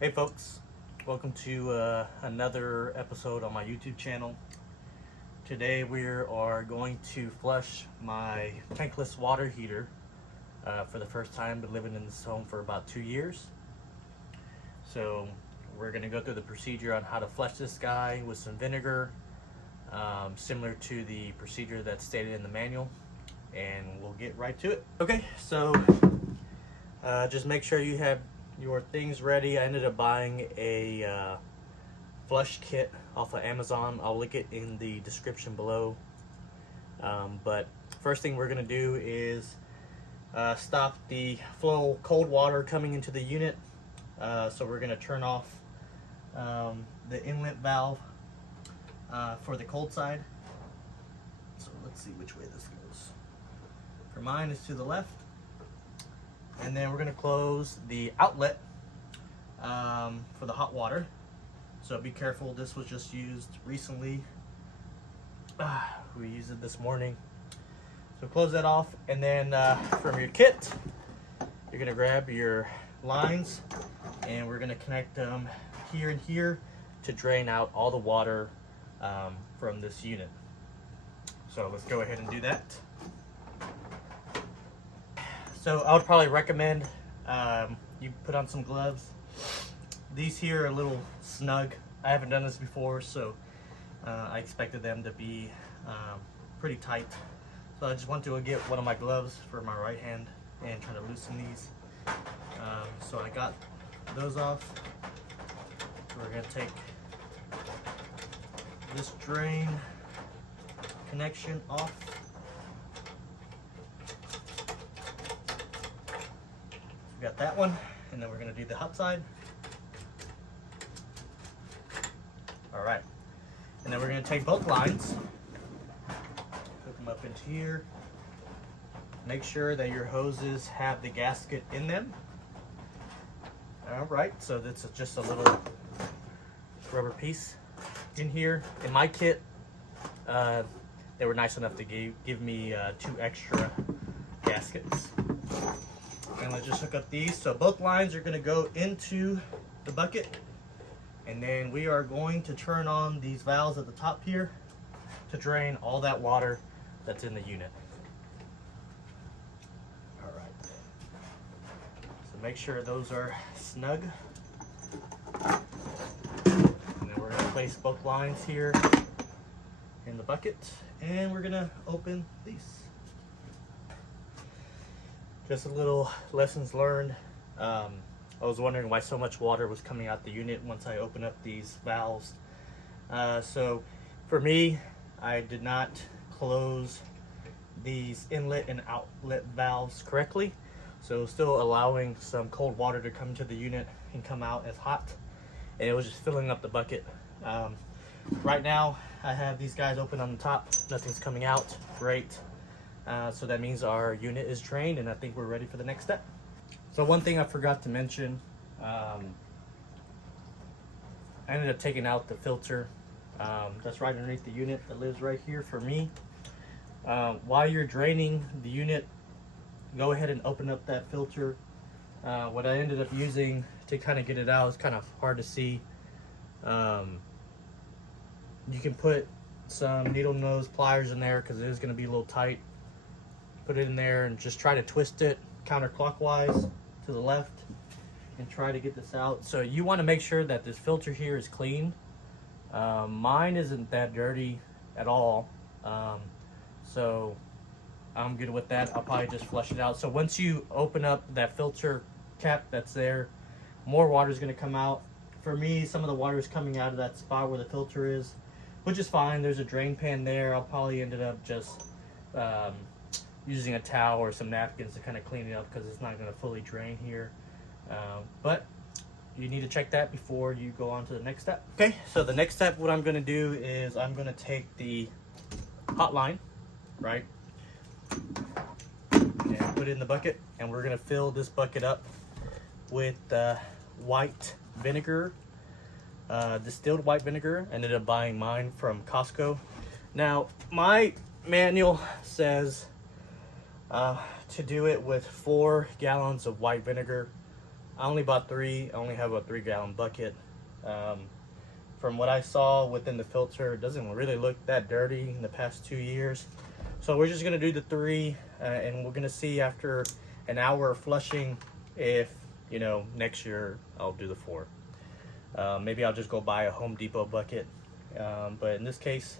Hey folks, welcome to another episode on my YouTube channel. Today we are going to flush my tankless water heater for the first time. Been living in this home for about 2 years. So we're going to go through the procedure on how to flush this guy with some vinegar, similar to the procedure that's stated in the manual, and we'll get right to it. Okay, so just make sure you have your things ready. I ended up buying a flush kit off of Amazon. I'll link it in the description below. But first thing we're going to do is stop the flow of cold water coming into the unit. So we're going to turn off the inlet valve for the cold side. So let's see which way this goes. For mine, it's to the left. And then we're going to close the outlet for the hot water. So be careful, this was just used recently. We used it this morning. So close that off, and then from your kit, you're going to grab your lines, and we're going to connect them here and here to drain out all the water from this unit. So let's go ahead and do that. So I would probably recommend you put on some gloves. These here are a little snug. I haven't done this before, so I expected them to be pretty tight. So I just want to get one of my gloves for my right hand and try to loosen these. So I got those off. We're going to take this drain connection off. We got that one, and then we're going to do the hot side. All right, and then we're going to take both lines, hook them up into here. Make sure that your hoses have the gasket in them. All right, so that's just a little rubber piece in here. In my kit, they were nice enough to give me 2 extra gaskets. And let's just hook up these. So both lines are going to go into the bucket, and then we are going to turn on these valves at the top here to drain all that water that's in the unit. All right. So make sure those are snug. And then we're going to place both lines here in the bucket, and we're going to open these. Just a little lessons learned. I was wondering why so much water was coming out the unit once I opened up these valves. So for me, I did not close these inlet and outlet valves correctly. So still allowing some cold water to come into the unit and come out as hot. And it was just filling up the bucket. Right now, I have these guys open on the top. Nothing's coming out. Great. So that means our unit is drained, and I think we're ready for the next step. So one thing I forgot to mention, I ended up taking out the filter that's right underneath the unit that lives right here for me. While you're draining the unit, go ahead and open up that filter. What I ended up using to kind of get it out is kind of hard to see. You can put some needle nose pliers in there because it is going to be a little tight. Put it in there and just try to twist it counterclockwise to the left and try to get this out. So you want to make sure that this filter here is clean. Mine isn't that dirty at all, so I'm good with that. I'll probably just flush it out. So once you open up that filter cap that's there, more water is going to come out. For me, some of the water is coming out of that spot where the filter is, which is fine. There's a drain pan there. I'll probably ended up just using a towel or some napkins to kind of clean it up because it's not going to fully drain here. But you need to check that before you go on to the next step. Okay, so the next step, what I'm going to do is I'm going to take the hot line, right, and put it in the bucket, and we're going to fill this bucket up with white vinegar, distilled white vinegar. I ended up buying mine from Costco. Now, my manual says to do it with 4 gallons of white vinegar. I only bought 3. I only have a 3-gallon bucket. From what I saw within the filter, it doesn't really look that dirty in the past 2 years. So we're just gonna do the 3, and we're gonna see after an hour of flushing if, you know, next year I'll do the 4. Maybe I'll just go buy a Home Depot bucket. But in this case,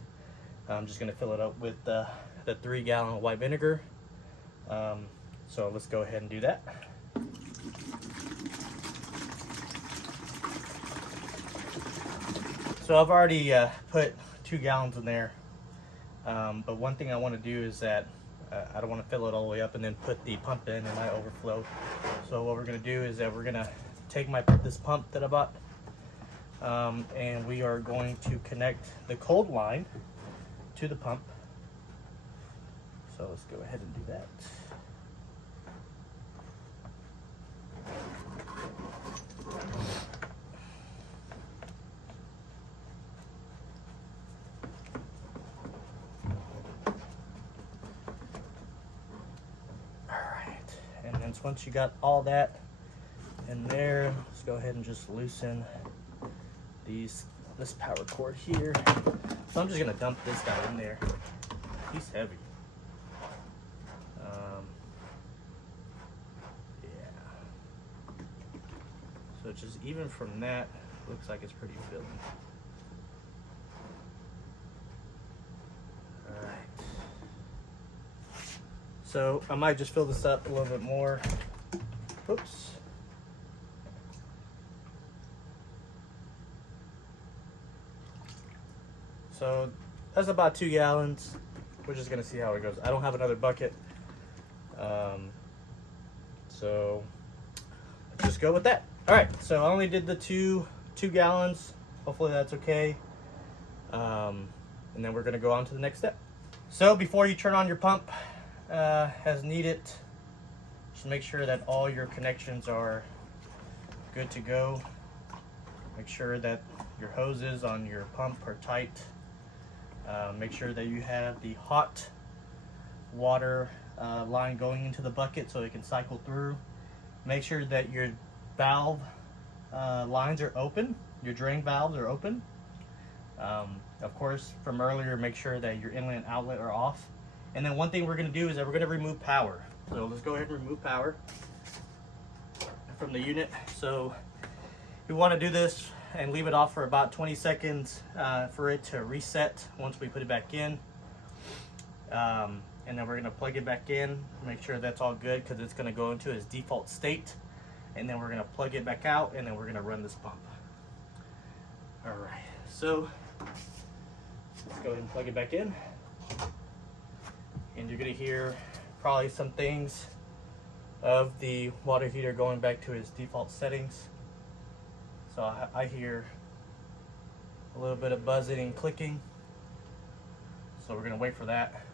I'm just gonna fill it up with the 3-gallon white vinegar. So let's go ahead and do that. So I've already put 2 gallons in there, but one thing I want to do is that I don't want to fill it all the way up and then put the pump in and I overflow. So what we're going to do is that we're going to take this pump that I bought, and we are going to connect the cold line to the pump. So let's go ahead and do that. Once you got all that in there, let's go ahead and just loosen this power cord here. So I'm just gonna dump this guy in there. He's heavy. Yeah. So just even from that, looks like it's pretty filling. So I might just fill this up a little bit more. Oops. So that's about 2 gallons. We're just gonna see how it goes. I don't have another bucket. So let's just go with that. All right, so I only did the two gallons. Hopefully that's okay. And then we're gonna go on to the next step. So before you turn on your pump, as needed, just make sure that all your connections are good to go. Make sure that your hoses on your pump are tight. Make sure that you have the hot water line going into the bucket so it can cycle through. Make sure that your valve lines are open, your drain valves are open. Of course, from earlier, make sure that your inlet and outlet are off. And then one thing we're going to do is that we're going to remove power. So let's go ahead and remove power from the unit. So we want to do this and leave it off for about 20 seconds for it to reset once we put it back in. And then we're going to plug it back in, make sure that's all good because it's going to go into its default state. And then we're going to plug it back out and then we're going to run this pump. All right, so let's go ahead and plug it back in. And you're gonna hear probably some things of the water heater going back to its default settings. So I hear a little bit of buzzing and clicking. So we're gonna wait for that.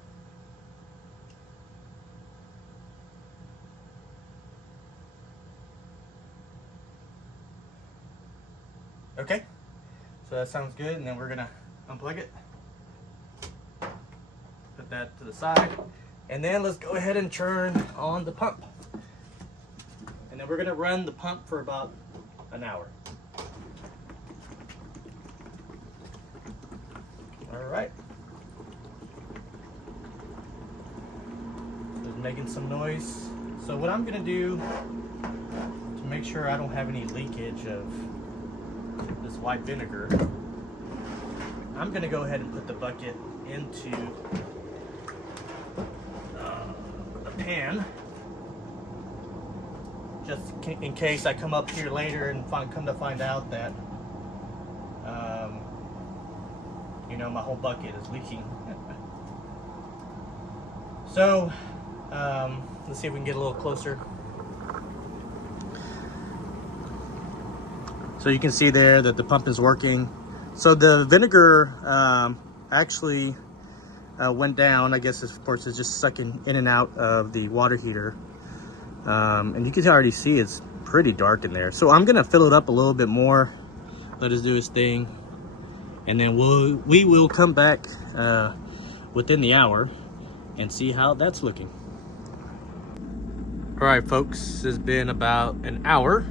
Okay, so that sounds good, and then we're gonna unplug it. Put that to the side, and then let's go ahead and turn on the pump. And then we're gonna run the pump for about an hour. All right. Just making some noise. So what I'm gonna do to make sure I don't have any leakage of this white vinegar, I'm gonna go ahead and put the bucket into the pan, just in case I come up here later and come to find out that you know, my whole bucket is leaking. So let's see if we can get a little closer. So you can see there that the pump is working. So the vinegar actually went down. I guess, of course, it's just sucking in and out of the water heater. And you can already see it's pretty dark in there. So I'm gonna fill it up a little bit more. Let us do his thing. And then we will come back within the hour and see how that's looking. All right, folks, it's been about an hour.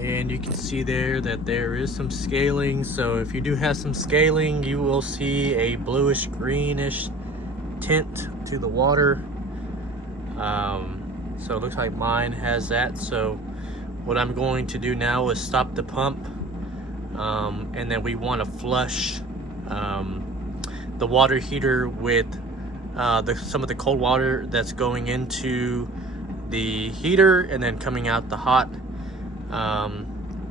And you can see there that there is some scaling. So if you do have some scaling, you will see a bluish greenish tint to the water. So it looks like mine has that. So what I'm going to do now is stop the pump, and then we want to flush the water heater with some of the cold water that's going into the heater and then coming out the hot.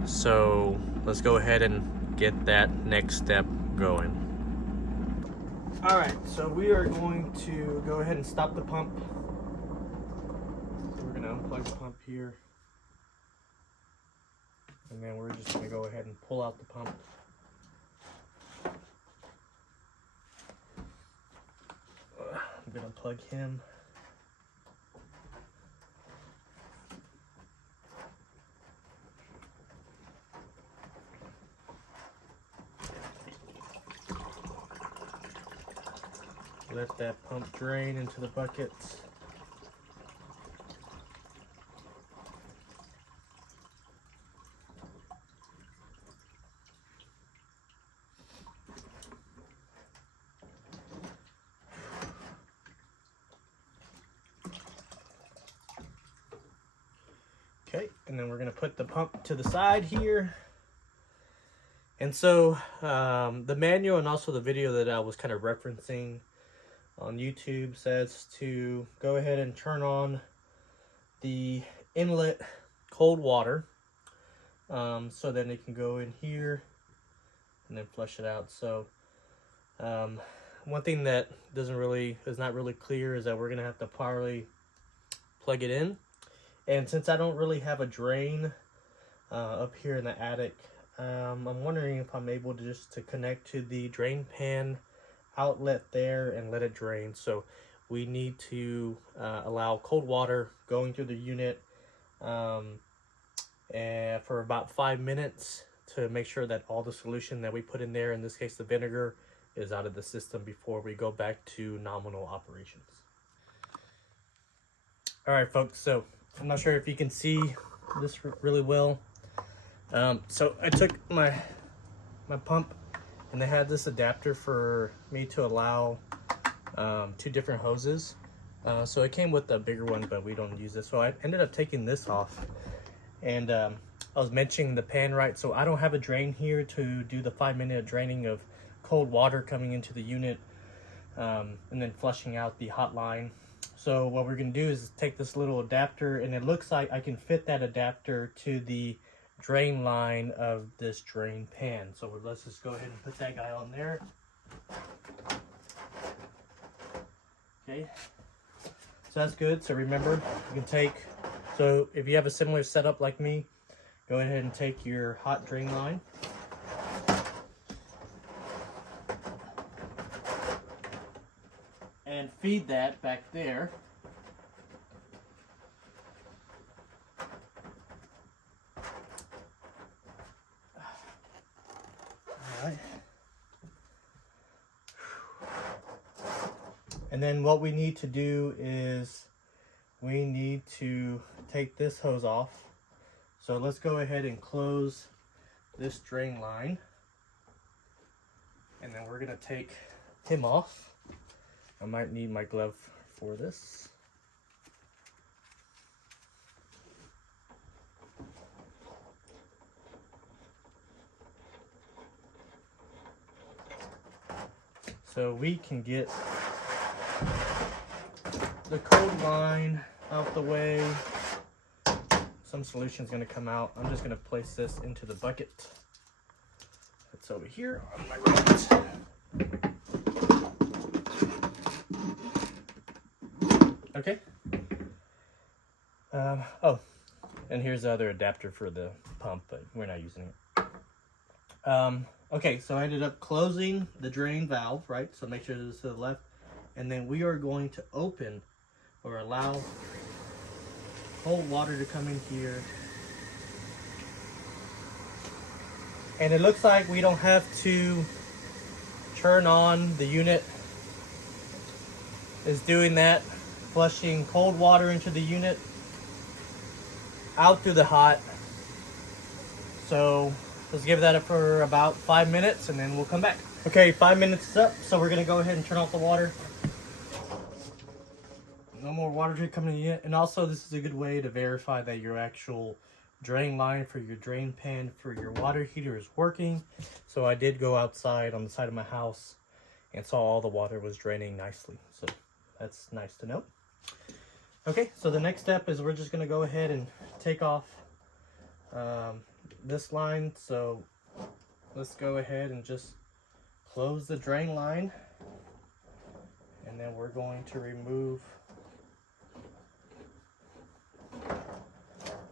So let's go ahead and get that next step going. All right, so we are going to go ahead and stop the pump. So we're going to unplug the pump here, and then we're just going to go ahead and pull out the pump. I'm going to plug him. Let that pump drain into the buckets. Okay, and then we're going to put the pump to the side here. And so the manual and also the video that I was kind of referencing on YouTube says to go ahead and turn on the inlet cold water, so then it can go in here and then flush it out. So one thing that is not really clear is that we're gonna have to properly plug it in. And since I don't really have a drain up here in the attic, I'm wondering if I'm able to just connect to the drain pan outlet there and let it drain. So we need to allow cold water going through the unit and for about 5 minutes to make sure that all the solution that we put in there, in this case the vinegar, is out of the system before we go back to nominal operations. All right, folks, so I'm not sure if you can see this really well. So I took my pump, and they had this adapter for me to allow 2 different hoses. So it came with a bigger one, but we don't use this. So I ended up taking this off. And I was mentioning the pan, right? So I don't have a drain here to do the 5-minute draining of cold water coming into the unit and then flushing out the hot line. So what we're going to do is take this little adapter, and it looks like I can fit that adapter to the drain line of this drain pan. So let's just go ahead and put that guy on there. Okay, so that's good. So remember, you can so if you have a similar setup like me, go ahead and take your hot drain line, and feed that back there. And then what we need to do is we need to take this hose off. So let's go ahead and close this drain line. And then we're going to take him off. I might need my glove for this. So we can get the cold line out the way. Some solution is going to come out. I'm just going to place this into the bucket. It's over here on my right. Okay. Oh, and here's the other adapter for the pump, but we're not using it. Okay, so I ended up closing the drain valve, right? So make sure this is to the left. And then we are going to open or allow cold water to come in here. And it looks like we don't have to turn on the unit. It's doing that, flushing cold water into the unit, out through the hot, So let's give that up for about 5 minutes and then we'll come back. Okay, 5 minutes is up, so we're gonna go ahead and turn off the water. No more water drip coming in yet. And also this is a good way to verify that your actual drain line for your drain pan for your water heater is working. So I did go outside on the side of my house and saw all the water was draining nicely. So that's nice to know. Okay, so the next step is we're just gonna go ahead and take off this line. So let's go ahead and just close the drain line, and then we're going to remove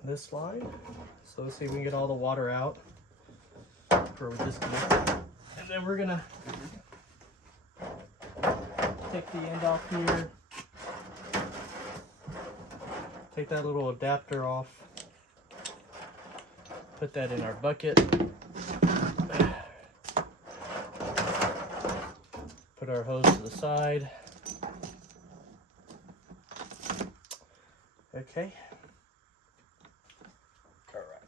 this line. So let's see if we can get all the water out before we disconnect it. And then we're gonna take the end off here, take that little adapter off, put that in our bucket, put our hose to the side. Okay. All right.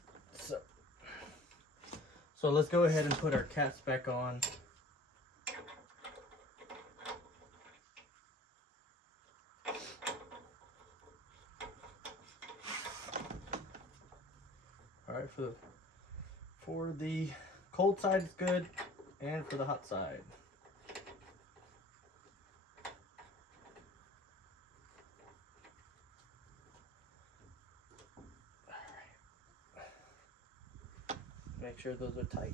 So let's go ahead and put our caps back on. All right, for the cold side is good, and for the hot side. All right. Make sure those are tight.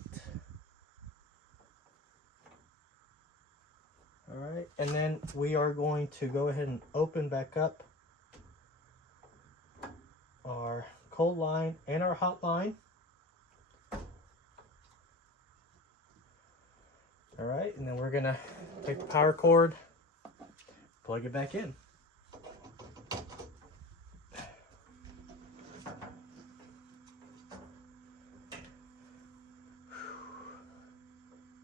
All right, and then we are going to go ahead and open back up our cold line and our hot line. All right, and then we're gonna take the power cord, plug it back in.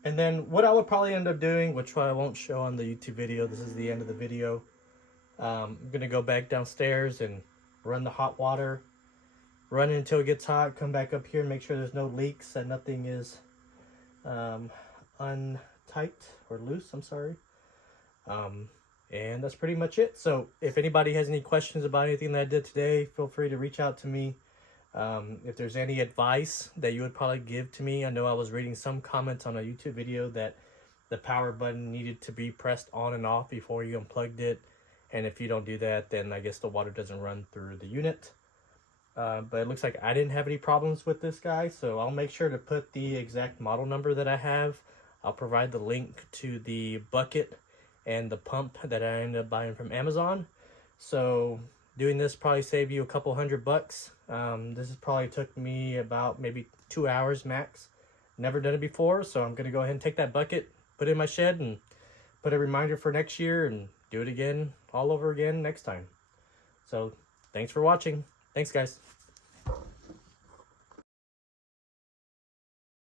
And then what I would probably end up doing, which I won't show on the YouTube video, this is the end of the video. I'm gonna go back downstairs and run the hot water, run it until it gets hot, come back up here and make sure there's no leaks, that nothing is untight or loose, I'm sorry. And that's pretty much it. So if anybody has any questions about anything that I did today, feel free to reach out to me. If there's any advice that you would probably give to me, I know I was reading some comments on a YouTube video that the power button needed to be pressed on and off before you unplugged it. And if you don't do that, then I guess the water doesn't run through the unit. But it looks like I didn't have any problems with this guy, so I'll make sure to put the exact model number that I have. I'll provide the link to the bucket and the pump that I ended up buying from Amazon. So doing this probably saved you a couple $100. This has probably took me about maybe 2 hours max. Never done it before, so I'm gonna go ahead and take that bucket, put it in my shed, and put a reminder for next year and do it again all over again next time. So thanks for watching. Thanks, guys.